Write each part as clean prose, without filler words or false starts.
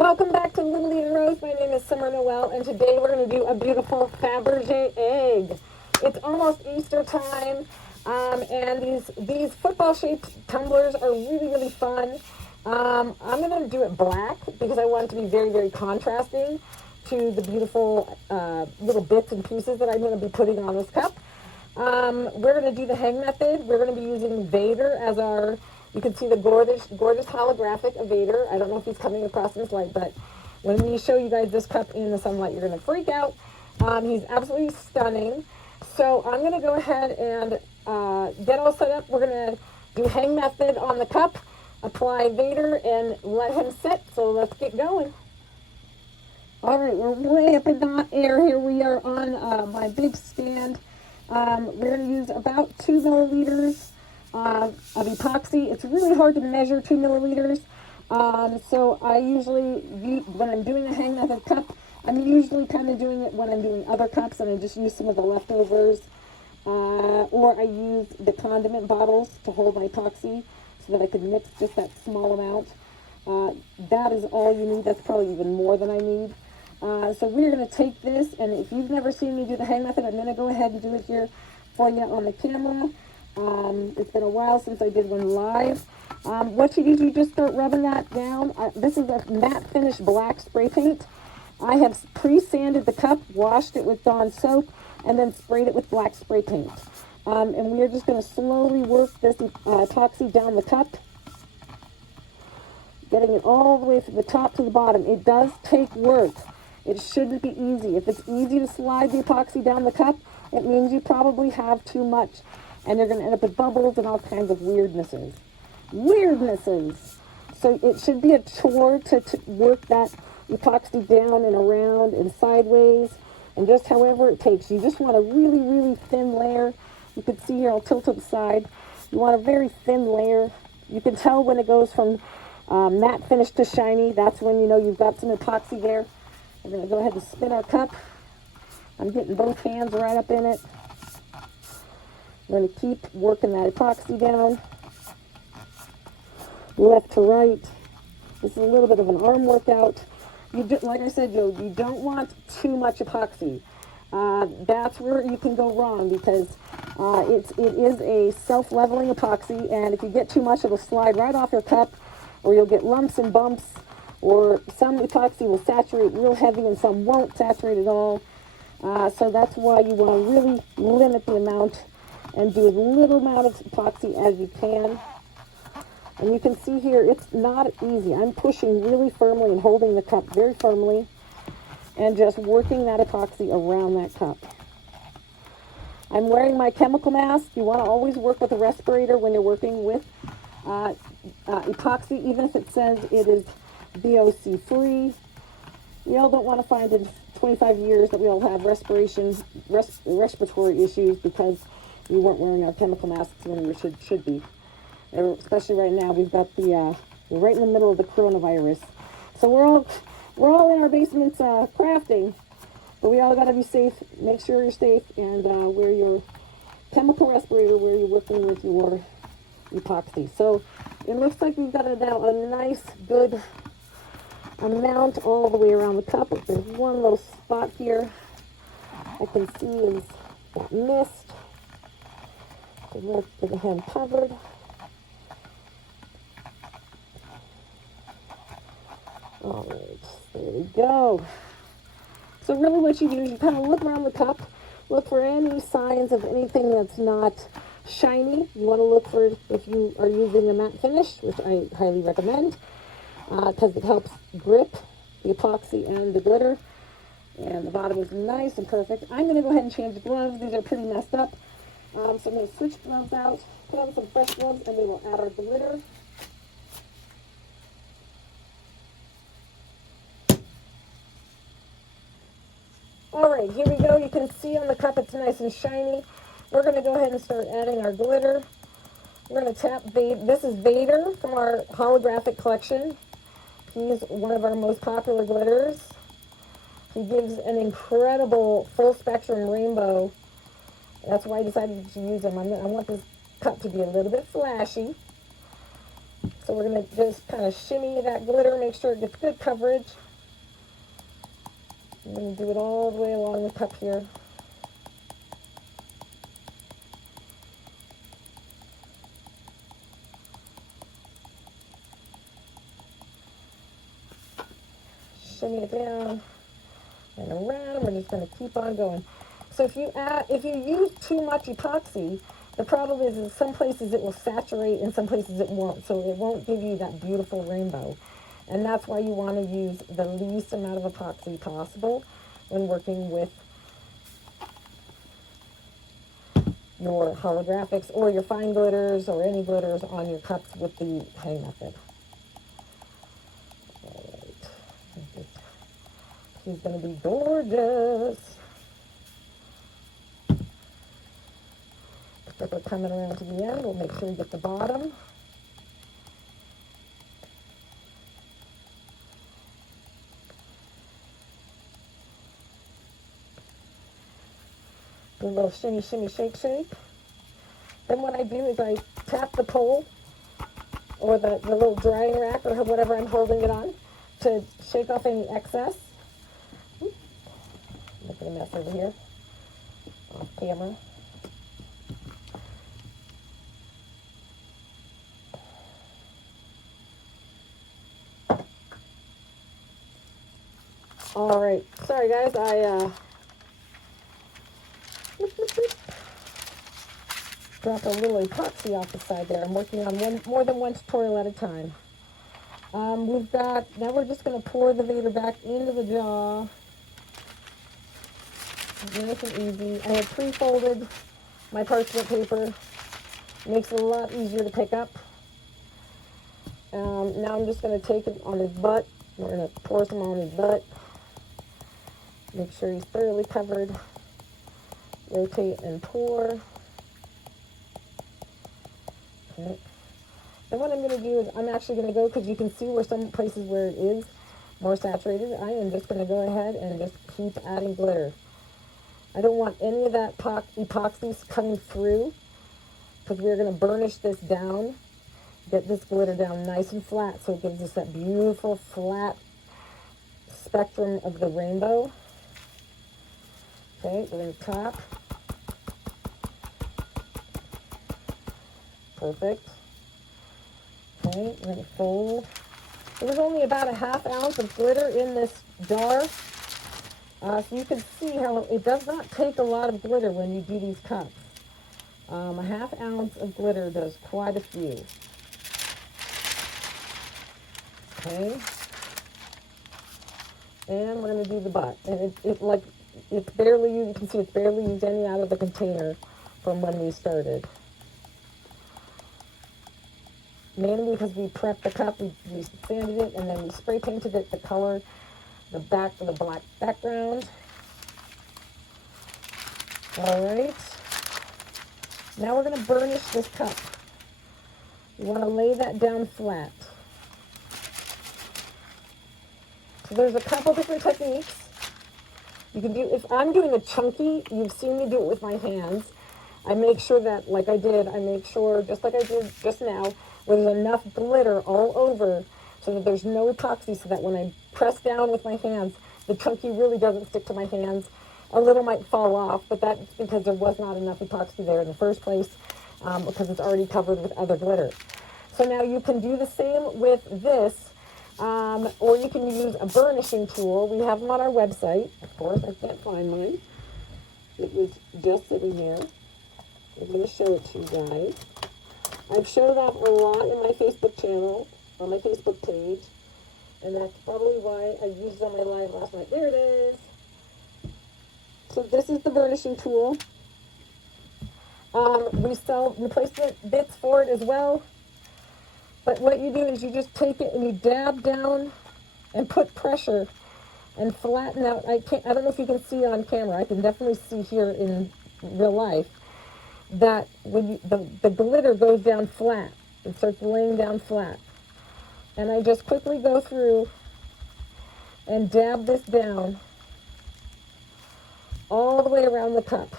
Welcome back to LittleLee and Rose. My name is Summer Noel, and today we're going to do a beautiful Fabergé egg. It's almost Easter time, and these football-shaped tumblers are really fun. I'm going to do it black because I want it to be very contrasting to the beautiful little bits and pieces that I'm going to be putting on this cup. We're going to do the hang method. We're going to be using Vader as our... You can see the gorgeous holographic of Vader. I don't know if he's coming across in this light, but when we show you guys this cup in the sunlight, you're going to freak out. He's absolutely stunning. So I'm going to go ahead and get all set up. We're going to do hang method on the cup, apply Vader, and let him sit. So let's get going. All right, we're way up in the air here. We are on my big stand. We're going to use about 2 milliliters of epoxy. It's really hard to measure 2 milliliters. So I usually, when I'm doing a hang method cup, I'm usually kind of doing it when I'm doing other cups, and I just use some of the leftovers. Or I use the condiment bottles to hold my epoxy so that I could mix just that small amount. That is all you need. That's probably even more than I need. So we're going to take this, and if you've never seen me do the hang method, I'm going to go ahead and do it here for you on the camera. It's been a while since I did one live. What you do is you just start rubbing that down. This is a matte finish black spray paint. I have pre-sanded the cup, washed it with Dawn soap, and then sprayed it with black spray paint. And we are just going to slowly work this epoxy down the cup, getting it all the way from the top to the bottom. It does take work. It shouldn't be easy. If it's easy to slide the epoxy down the cup, it means you probably have too much, and you're going to end up with bubbles and all kinds of weirdnesses. So it should be a chore to work that epoxy down and around and sideways, and just however it takes. You just want a really thin layer. You can see here, I'll tilt to the side. You want a very thin layer. You can tell when it goes from matte finish to shiny. That's when you know you've got some epoxy there. We're going to go ahead and spin our cup. I'm getting both hands right up in it. We're going to keep working that epoxy down, left to right. This is a little bit of an arm workout. Like I said, Joe, you don't want too much epoxy. That's where you can go wrong, because it is a self-leveling epoxy, and if you get too much, it'll slide right off your cup, or you'll get lumps and bumps, or some epoxy will saturate real heavy and some won't saturate at all. So that's why you want to really limit the amount and do as little amount of epoxy as you can. And you can see here, it's not easy. I'm pushing really firmly and holding the cup very firmly and just working that epoxy around that cup. I'm wearing my chemical mask. You want to always work with a respirator when you're working with epoxy, even if it says it is VOC free. We all don't want to find in 25 years that we all have respiratory issues because we weren't wearing our chemical masks when we should be. Especially right now, we've got we're right in the middle of the coronavirus. So we're all in our basements crafting, but we all got to be safe. Make sure you're safe and wear your chemical respirator where you're working with your epoxy. So it looks like we've got now a nice, good amount all the way around the cup. There's one little spot here I can see is that mist. The rest of the hand covered. All right, there we go. So really what you do is you kind of look around the cup, look for any signs of anything that's not shiny. You want to look for, if you are using the matte finish, which I highly recommend, because it helps grip the epoxy and the glitter. And the bottom is nice and perfect. I'm going to go ahead and change gloves. These are pretty messed up. So I'm going to switch gloves out, put on some fresh gloves, and we will add our glitter. Alright, here we go. You can see on the cup it's nice and shiny. We're going to go ahead and start adding our glitter. We're going to tap Vader. This is Vader from our holographic collection. He's one of our most popular glitters. He gives an incredible full spectrum rainbow. That's why I decided to use him. I want this cup to be a little bit flashy. So we're going to just kind of shimmy that glitter, make sure it gets good coverage. I'm going to do it all the way along the cup here. Shimmy it down and around. We're just going to keep on going. So if you use too much epoxy, the problem is in some places it will saturate, in some places it won't. So it won't give you that beautiful rainbow. And that's why you want to use the least amount of epoxy possible when working with your holographics or your fine glitters or any glitters on your cups with the hang method. All right. She's going to be gorgeous. If we're coming around to the end, we'll make sure we get the bottom. Do a little shimmy, shimmy, shake, shake. Then what I do is I tap the pole or the little drying rack or whatever I'm holding it on to shake off any excess. Making a mess over here off camera. All right, sorry guys, I dropped a little epoxy off the side there. I'm working on more than one tutorial at a time. Now we're just going to pour the Vader back into the jar. Nice and easy. I have pre-folded my parchment paper. Makes it a lot easier to pick up. Now I'm just going to take it on his butt. We're going to pour some on his butt. Make sure he's thoroughly covered. Rotate and pour. Okay. Then what I'm going to do is I'm actually going to go, because you can see where some places where it is more saturated, I am just going to go ahead and just keep adding glitter. I don't want any of that epoxy coming through, because we're going to burnish this down, get this glitter down nice and flat so it gives us that beautiful flat spectrum of the rainbow. Okay, we're going to top. Perfect. Okay, we're going to fold. There's only about a ½ ounce of glitter in this jar. So you can see how it does not take a lot of glitter when you do these cups. A ½ ounce of glitter does quite a few. Okay. And we're going to do the butt. And it's barely used, you can see it's barely used any out of the container from when we started. Mainly because we prepped the cup, we sanded it, and then we spray painted it the color, the black background. All right. Now we're going to burnish this cup. You want to lay that down flat. So there's a couple different techniques. You can do, if I'm doing a chunky, you've seen me do it with my hands. I make sure that, like I did, I make sure, just like I did just now, where there's enough glitter all over so that there's no epoxy, so that when I press down with my hands, the chunky really doesn't stick to my hands. A little might fall off, but that's because there was not enough epoxy there in the first place, because it's already covered with other glitter. So now you can do the same with this, or you can use a burnishing tool. We have them on our website. Of course, I can't find mine. It was just sitting here. I'm going to show it to you guys. I've showed off a lot in my Facebook channel, on my Facebook page, and that's probably why I used it on my live last night. There it is. So this is the burnishing tool. We sell replacement bits for it as well. But what you do is you just take it and you dab down and put pressure and flatten out. I don't know if you can see on camera. I can definitely see here in real life that when the glitter goes down flat, it starts laying down flat. And I just quickly go through and dab this down all the way around the cup.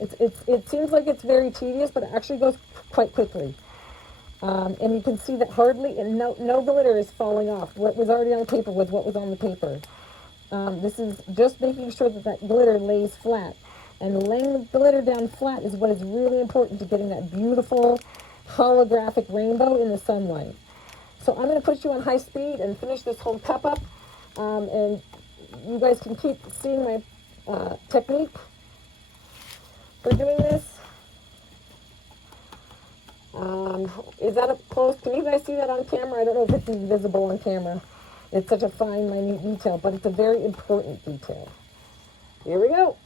It seems like it's very tedious, but it actually goes quite quickly. And you can see that hardly, and no glitter is falling off. What was already on the paper was what was on the paper. This is just making sure that that glitter lays flat. And laying the glitter down flat is what is really important to getting that beautiful holographic rainbow in the sunlight. So I'm going to put you on high speed and finish this whole cup up. And you guys can keep seeing my technique for doing this. Is that up close? Can you guys see that on camera? I don't know if it's visible on camera. It's such a fine, minute detail, but it's a very important detail. Here we go.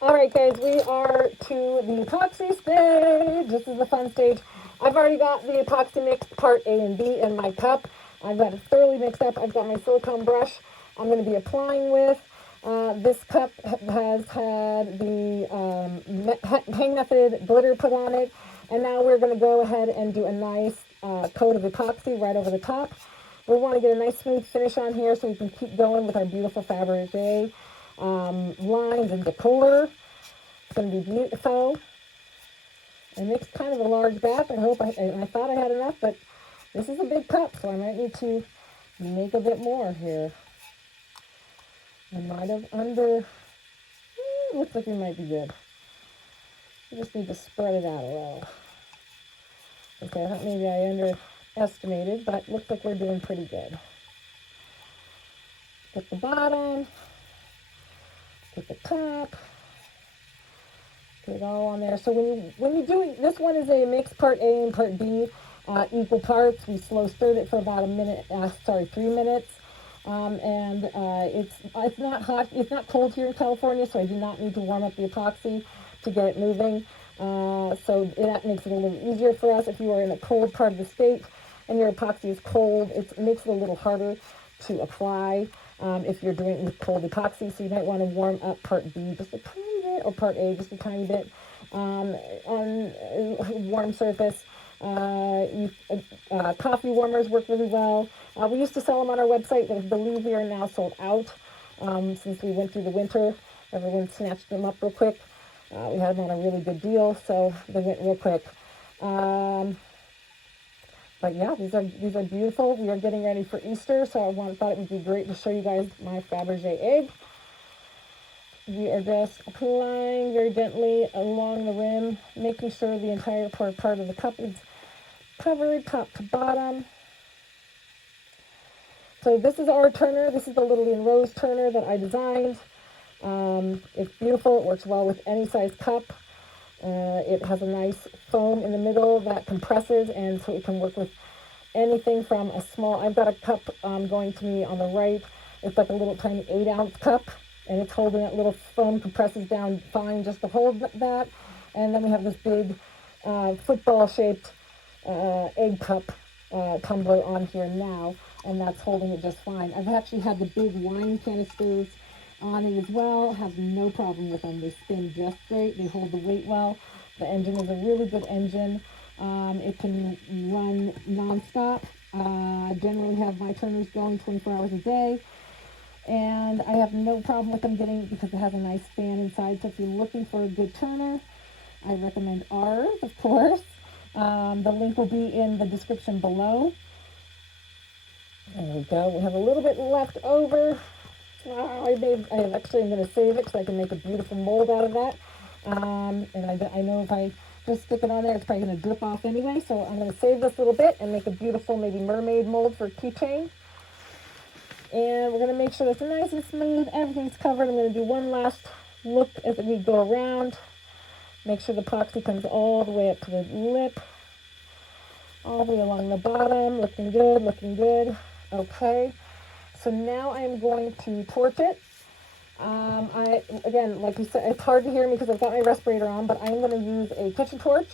All right, guys, we are to the epoxy stage. This is the fun stage. I've already got the epoxy mixed part A and B in my cup. I've got it thoroughly mixed up. I've got my silicone brush I'm going to be applying with. This cup has had the hang method glitter put on it. And now we're going to go ahead and do a nice coat of epoxy right over the top. We want to get a nice smooth finish on here so we can keep going with our beautiful Fabergé lines and decor. It's going to be beautiful. I mixed kind of a large batch. I thought I had enough, but this is a big cup, so I might need to make a bit more here. I might have looks like we might be good. We just need to spread it out a little. Okay, I thought maybe I underestimated, but looks like we're doing pretty good. Get the bottom, get the top, get it all on there. So when you do, this one is a mixed part A and part B, equal parts. We slow stirred it for about 3 minutes. It's not hot, it's not cold here in California, so I do not need to warm up the epoxy to get it moving. So that makes it a little easier for us. If you are in a cold part of the state and your epoxy is cold, it makes it a little harder to apply if you're doing it with cold epoxy. So you might want to warm up part B just a tiny bit, or part A just a tiny bit on a warm surface. Coffee warmers work really well. We used to sell them on our website, but I believe we are now sold out. Since we went through the winter, everyone snatched them up real quick. We had them on a really good deal, so they went real quick. But yeah, these are beautiful. We are getting ready for Easter, so I thought it would be great to show you guys my Fabergé egg. We are just applying very gently along the rim, making sure the entire part of the cup is covered top to bottom. So this is our turner. This is the LittleLee Rose turner that I designed. It's beautiful. It works well with any size cup. It has a nice foam in the middle that compresses, and so it can work with anything from a small, I've got a cup going to me on the right. It's like a little tiny 8-ounce cup, and it's holding that little foam, compresses down fine just to hold that. And then we have this big football-shaped egg cup tumbler on here now, and that's holding it just fine. I've actually had the big wine canisters on it as well. Have no problem with them. They spin just great. They hold the weight well. The engine is a really good engine. It can run non-stop. I generally have my turners going 24 hours a day. And I have no problem with them because it has a nice fan inside. So if you're looking for a good turner, I recommend ours, of course. The link will be in the description below. There we go. We have a little bit left over. I'm going to save it so I can make a beautiful mold out of that. And I know if I just stick it on there, it's probably going to drip off anyway. So I'm going to save this little bit and make a beautiful maybe mermaid mold for a keychain. And we're going to make sure that's nice and smooth. Everything's covered. I'm going to do one last look as we go around. Make sure the epoxy comes all the way up to the lip. All the way along the bottom. Looking good, looking good. Okay. So now I'm going to torch it. Again, like you said, it's hard to hear me because I've got my respirator on, but I'm going to use a kitchen torch,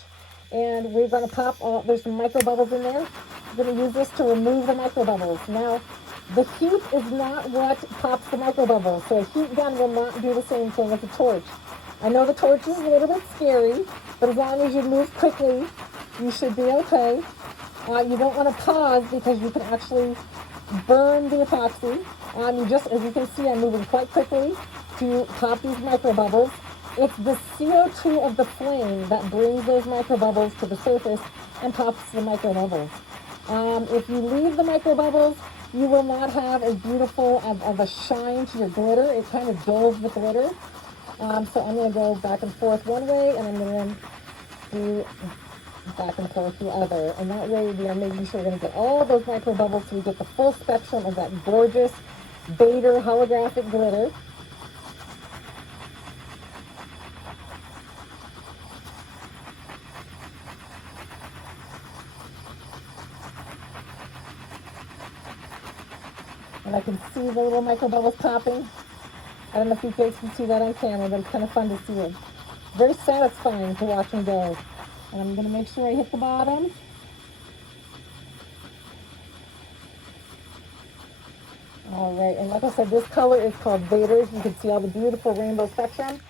and we're going to pop there's some micro bubbles in there. We're going to use this to remove the micro bubbles. Now, the heat is not what pops the micro bubbles, so a heat gun will not do the same thing as a torch. I know the torch is a little bit scary, but as long as you move quickly, you should be okay. You don't want to pause because you can actually burn the epoxy. As you can see, I'm moving quite quickly to pop these micro bubbles. It's the CO2 of the flame that brings those micro bubbles to the surface and pops the micro bubbles. If you leave the micro bubbles, you will not have as beautiful of a shine to your glitter. It kind of dulls the glitter. So I'm going to go back and forth one way, and I'm going to do back and forth the other. And that way we are making sure we're going to get all those micro bubbles so we get the full spectrum of that gorgeous Vader holographic glitter. And I can see the little micro bubbles popping. I don't know if you guys can see that on camera, but it's kind of fun to see it. Very satisfying to watch them go. And I'm going to make sure I hit the bottom. All right, and like I said, this color is called Vader's. You can see all the beautiful rainbow spectrum.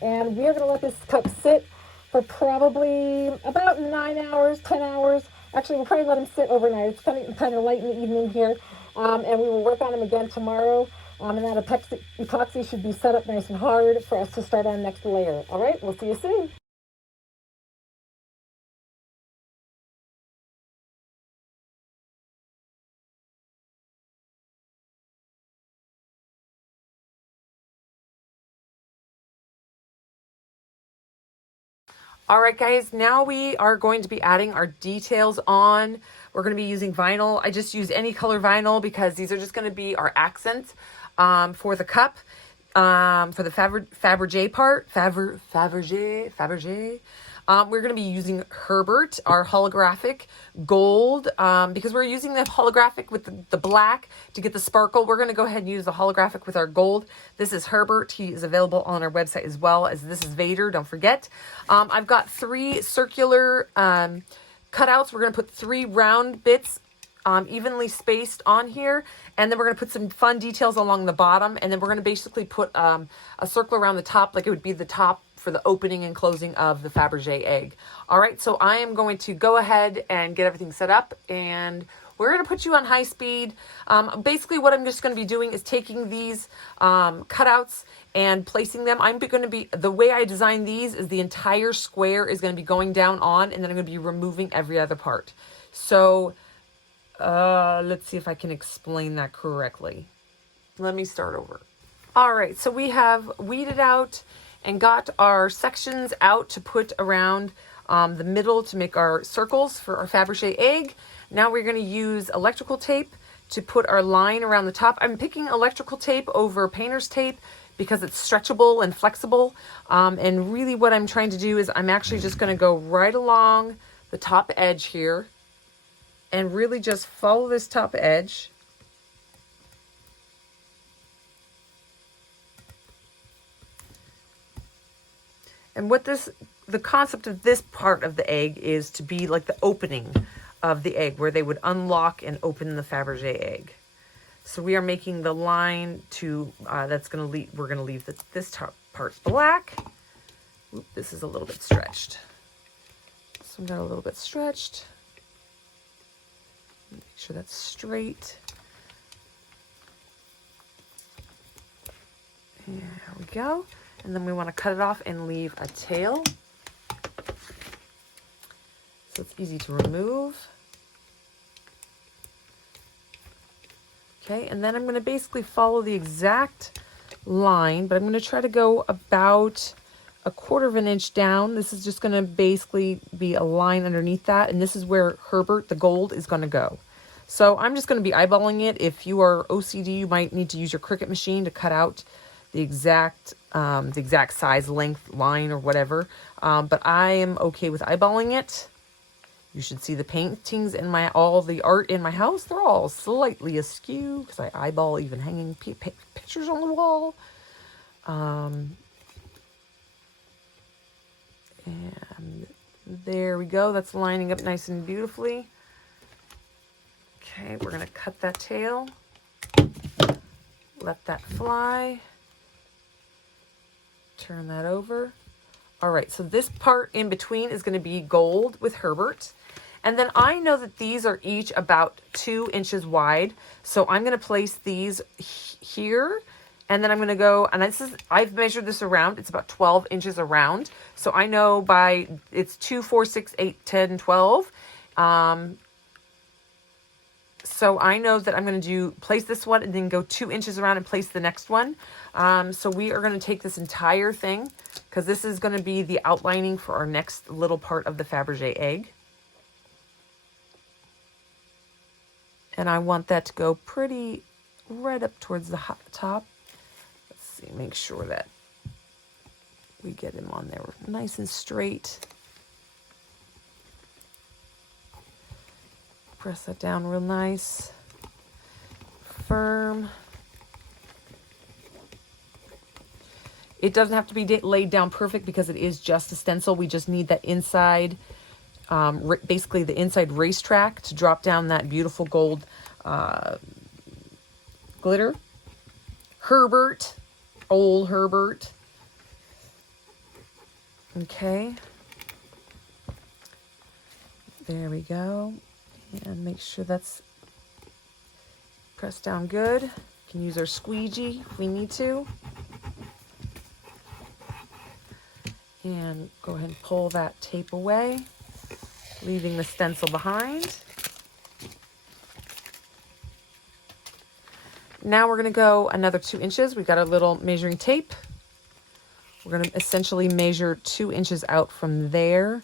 And we are going to let this cup sit for probably about 9 hours, 10 hours. Actually, we'll probably let them sit overnight. It's kind of late in the evening here. And we will work on them again tomorrow. And that epoxy should be set up nice and hard for us to start on next layer. All right, we'll see you soon. All right, guys, now we are going to be adding our details on. We're going to be using vinyl. I just use any color vinyl because these are just going to be our accents for the cup, for the Fabergé part. Fabergé. We're going to be using Herbert, our holographic gold, because we're using the holographic with the black to get the sparkle. We're going to go ahead and use the holographic with our gold. This is Herbert. He is available on our website as well as this is Vader. Don't forget. I've got 3 circular cutouts. We're going to put 3 round bits evenly spaced on here, and then we're going to put some fun details along the bottom, and then we're going to basically put a circle around the top like it would be the top for the opening and closing of the Fabergé egg. All right, so I am going to go ahead and get everything set up, and we're going to put you on high speed. Basically what I'm just going to be doing is taking these cutouts and placing them. The way I design these is the entire square is going to be going down on, and then I'm going to be removing every other part. So let's see if I can explain that correctly. Let me start over. All right, so we have weeded out and got our sections out to put around the middle to make our circles for our Fabergé egg. Now we're going to use electrical tape to put our line around the top. I'm picking electrical tape over painter's tape because it's stretchable and flexible. And really what I'm trying to do is I'm actually just going to go right along the top edge here and really just follow this top edge. And the concept of this part of the egg is to be like the opening of the egg where they would unlock and open the Fabergé egg. So we are making the line to, we're going to leave this top part black. Oop, this is a little bit stretched. So I'm got a little bit stretched. Make sure that's straight. And there we go. And then we want to cut it off and leave a tail. So it's easy to remove. Okay, and then I'm going to basically follow the exact line, but I'm going to try to go about 1/4 of an inch down. This is just going to basically be a line underneath that, and this is where Herbert, the gold, is going to go. So I'm just going to be eyeballing it. If you are OCD, you might need to use your Cricut machine to cut out the exact size, length, line, or whatever. But I am okay with eyeballing it. You should see the paintings in all the art in my house. They're all slightly askew because I eyeball even hanging pictures on the wall. And there we go. That's lining up nice and beautifully. Okay, we're going to cut that tail. Let that fly. Turn that over. All right, so this part in between is going to be gold with Herbert. And then I know that these are each about 2 inches wide. So I'm going to place these here. And then I'm going to go, and I've measured this around. It's about 12 inches around. So I know it's 2, 4, 6, 8, 10, 12. So I know that I'm going to place this one and then go 2 inches around and place the next one. So we are going to take this entire thing because this is going to be the outlining for our next little part of the Fabergé egg. And I want that to go pretty right up towards the top. Let's see, make sure that we get him on there nice and straight. Press that down real nice, firm. It doesn't have to be laid down perfect because it is just a stencil. We just need that inside, basically the inside racetrack to drop down that beautiful gold glitter. Herbert, old Herbert. Okay. There we go. And make sure that's pressed down good. We can use our squeegee if we need to. And go ahead and pull that tape away, leaving the stencil behind. Now we're going to go another 2 inches. We've got our little measuring tape. We're going to essentially measure 2 inches out from there.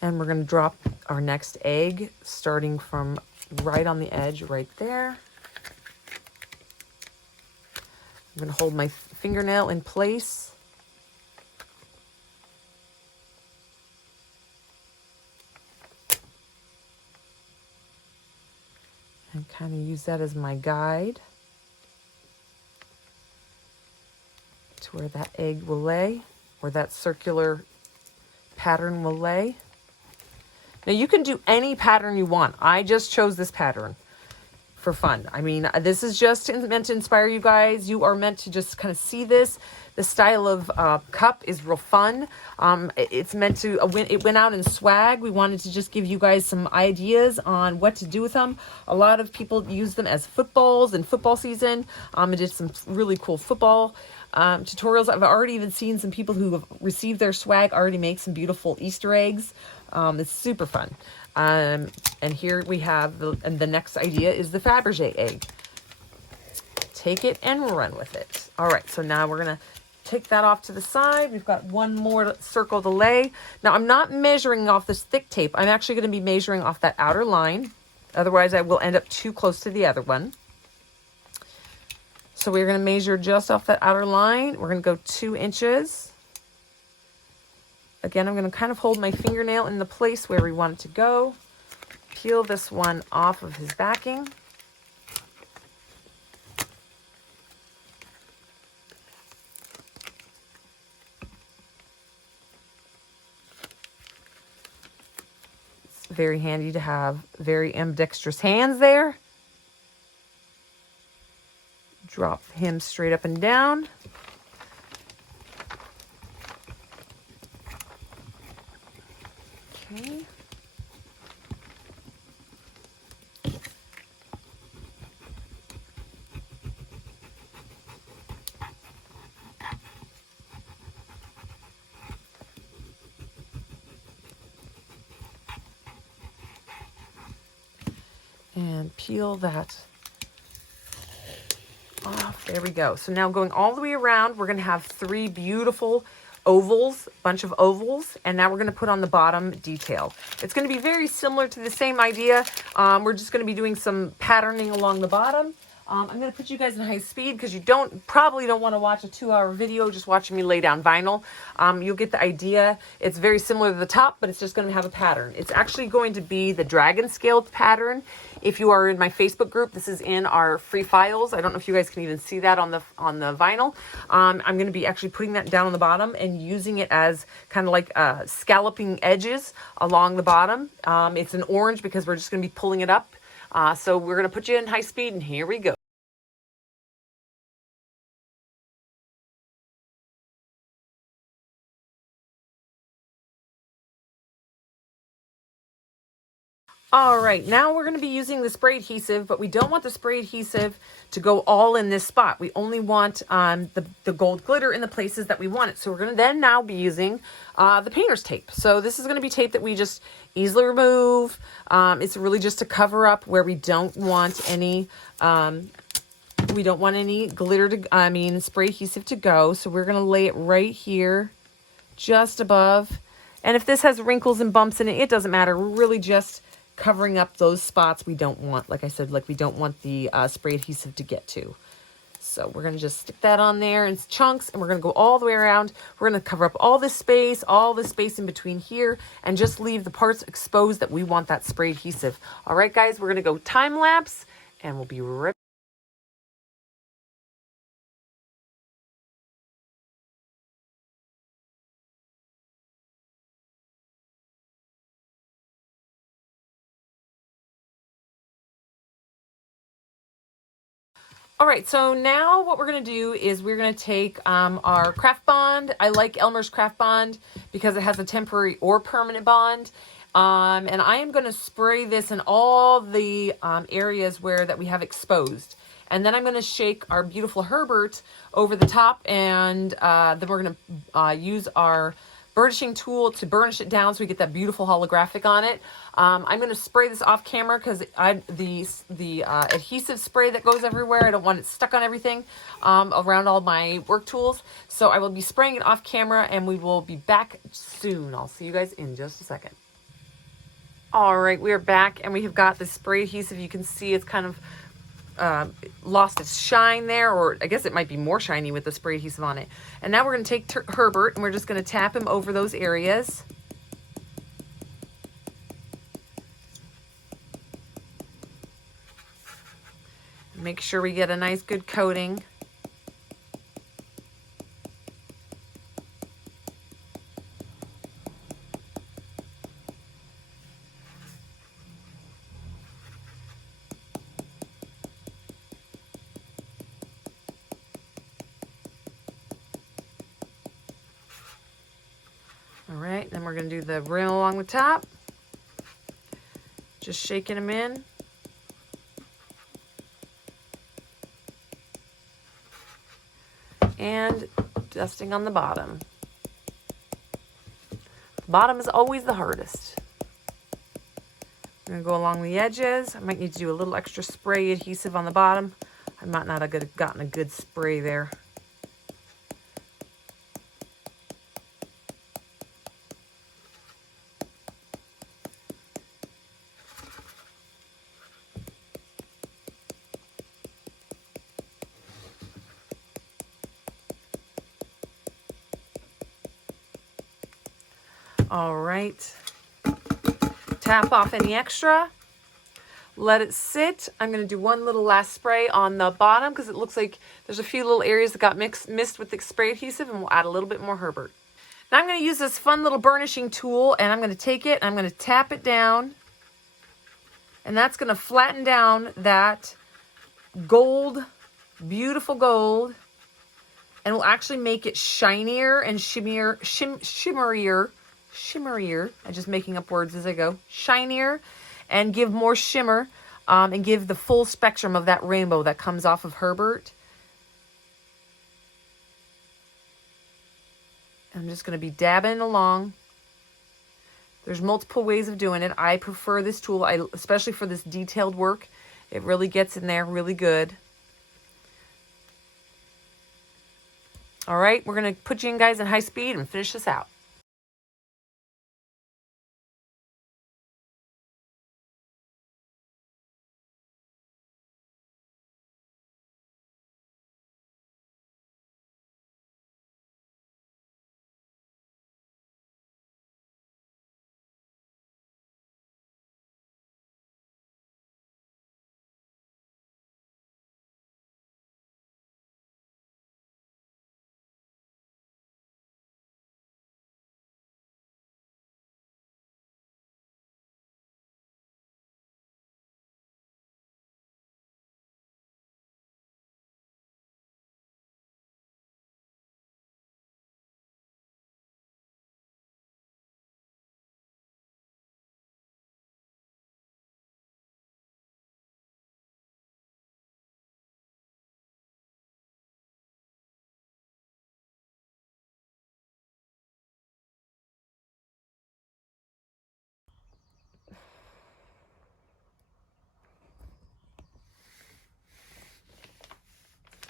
And we're going to drop our next egg starting from right on the edge right there. I'm going to hold my fingernail in place. And kind of use that as my guide to where that egg will lay, or that circular pattern will lay. Now you can do any pattern you want. I just chose this pattern for fun. I mean, this is just meant to inspire you guys. You are meant to just kind of see this. The style of cup is real fun. It's meant to, it went out in swag. We wanted to just give you guys some ideas on what to do with them. A lot of people use them as footballs in football season. I did some really cool football tutorials. I've already even seen some people who have received their swag already make some beautiful Easter eggs. It's super fun. And here we have, the next idea is the Fabergé egg. Take it and run with it. All right, so now we're going to take that off to the side. We've got one more circle to lay. Now I'm not measuring off this thick tape. I'm actually going to be measuring off that outer line. Otherwise I will end up too close to the other one. So we're going to measure just off that outer line. We're going to go 2 inches. Again, I'm going to kind of hold my fingernail in the place where we want it to go. Peel this one off of his backing. It's very handy to have very ambidextrous hands there. Drop him straight up and down. Okay. And peel that off. There we go. So now going all the way around, we're going to have 3 beautiful ovals, bunch of ovals, and now we're going to put on the bottom detail. It's going to be very similar to the same idea. We're just going to be doing some patterning along the bottom. I'm going to put you guys in high speed because you probably don't want to watch a 2-hour video just watching me lay down vinyl. You'll get the idea. It's very similar to the top, but it's just going to have a pattern. It's actually going to be the dragon scaled pattern. If you are in my Facebook group, this is in our free files. I don't know if you guys can even see that on the vinyl. I'm going to be actually putting that down on the bottom and using it as kind of like scalloping edges along the bottom. It's an orange because we're just going to be pulling it up. So we're going to put you in high speed, and here we go. All right, now we're going to be using the spray adhesive, but we don't want the spray adhesive to go all in this spot. We only want the gold glitter in the places that we want it. So we're going to then now be using the painter's tape. So this is going to be tape that we just easily remove. It's really just to cover up where we don't want any glitter to, spray adhesive to go. So we're going to lay it right here, just above. And if this has wrinkles and bumps in it, it doesn't matter. We're really just covering up those spots we don't want. Like I said, like we don't want the spray adhesive to get to. So we're going to just stick that on there in chunks, and we're going to go all the way around. We're going to cover up all this space in between here, and just leave the parts exposed that we want that spray adhesive. All right, guys, we're going to go time lapse, and we'll be right back. All right, so now what we're going to do is we're going to take our craft bond. I like Elmer's craft bond because it has a temporary or permanent bond. And I am going to spray this in all the areas that we have exposed. And then I'm going to shake our beautiful Herbert over the top, and then we're going to use our burnishing tool to burnish it down so we get that beautiful holographic on it. I'm going to spray this off camera because the adhesive spray that goes everywhere, I don't want it stuck on everything around all my work tools. So I will be spraying it off camera, and we will be back soon. I'll see you guys in just a second. All right, we are back, and we have got the spray adhesive. You can see it's kind of lost its shine there, or I guess it might be more shiny with the spray adhesive on it. And now we're going to take Herbert, and we're just going to tap him over those areas. Make sure we get a nice good coating. All right, then we're going to do the rim along the top. Just shaking them in. And dusting on the bottom. The bottom is always the hardest. I'm going to go along the edges. I might need to do a little extra spray adhesive on the bottom. I might not have gotten a good spray there. All right, tap off any extra, let it sit. I'm going to do one little last spray on the bottom because it looks like there's a few little areas that got missed with the spray adhesive, and we'll add a little bit more Herbert. Now I'm going to use this fun little burnishing tool, and I'm going to take it and I'm going to tap it down, and that's going to flatten down that gold, beautiful gold, and will actually make it shinier and shimmerier. I'm just making up words as I go. Shinier, and give more shimmer, and give the full spectrum of that rainbow that comes off of Herbert. I'm just going to be dabbing along. There's multiple ways of doing it. I prefer this tool, especially for this detailed work. It really gets in there really good. All right, we're going to put you in, guys, in high speed and finish this out.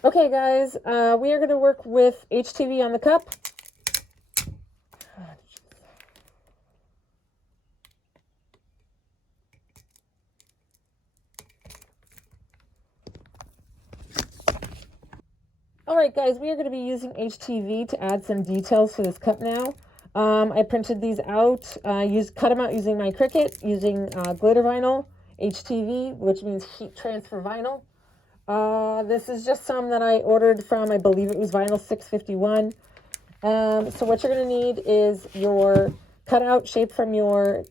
Okay, guys, we are going to work with HTV on the cup. Alright guys, we are going to be using HTV to add some details to this cup now. I printed these out, cut them out using my Cricut, using glitter vinyl, HTV, which means heat transfer vinyl. This is just some that I ordered from, I believe it was Vinyl 651. So what you're going to need is your cutout shape from your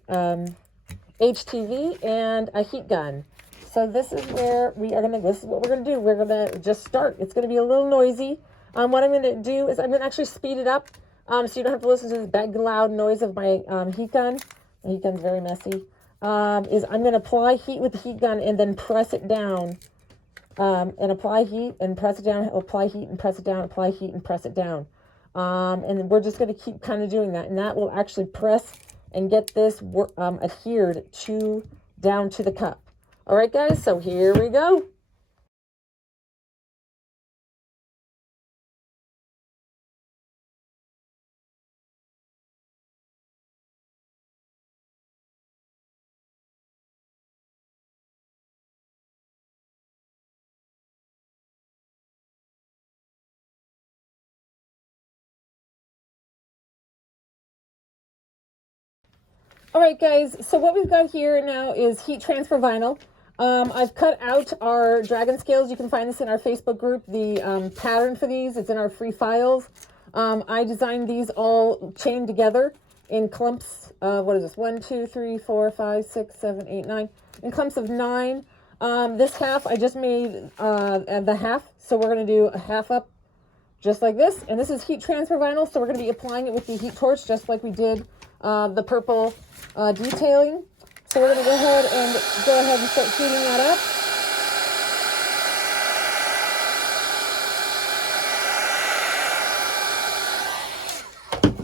HTV and a heat gun. So this is where this is what we're going to do. We're going to just start. It's going to be a little noisy. What I'm going to do is I'm going to actually speed it up so you don't have to listen to this big loud noise of my heat gun. The heat gun's very messy. Is I'm going to apply heat with the heat gun and then press it down. And apply heat and press it down, apply heat and press it down, apply heat and press it down. And we're just going to keep kind of doing that. And that will actually press and get this adhered down to the cup. All right, guys, so here we go. All right, guys, so what we've got here now is heat transfer vinyl. I've cut out our dragon scales. You can find this in our Facebook group, the pattern for these. It's in our free files. I designed these all chained together in clumps of, what is this, 1, 2, 3, 4, 5, 6, 7, 8, 9, in clumps of 9. This half, I just made the half, so we're going to do a half up just like this. And this is heat transfer vinyl, so we're going to be applying it with the heat torch just like we did the purple detailing. So we're going to go ahead and start heating that up.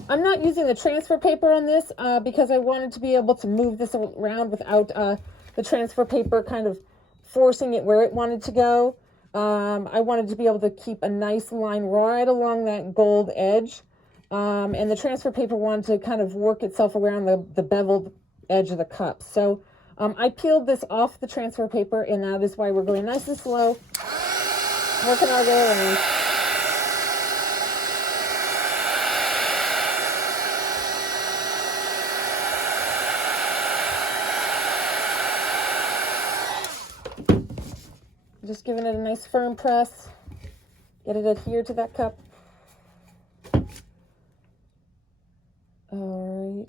I'm not using the transfer paper on this because I wanted to be able to move this around without the transfer paper kind of forcing it where it wanted to go. I wanted to be able to keep a nice line right along that gold edge. And the transfer paper wanted to kind of work itself around the beveled edge of the cup. So I peeled this off the transfer paper, and that is why we're going nice and slow, working our way around. Just giving it a nice firm press, get it adhered to that cup. All right.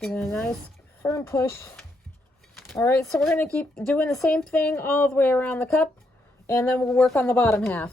Giving a nice firm push. All right, so we're going to keep doing the same thing all the way around the cup, and then we'll work on the bottom half.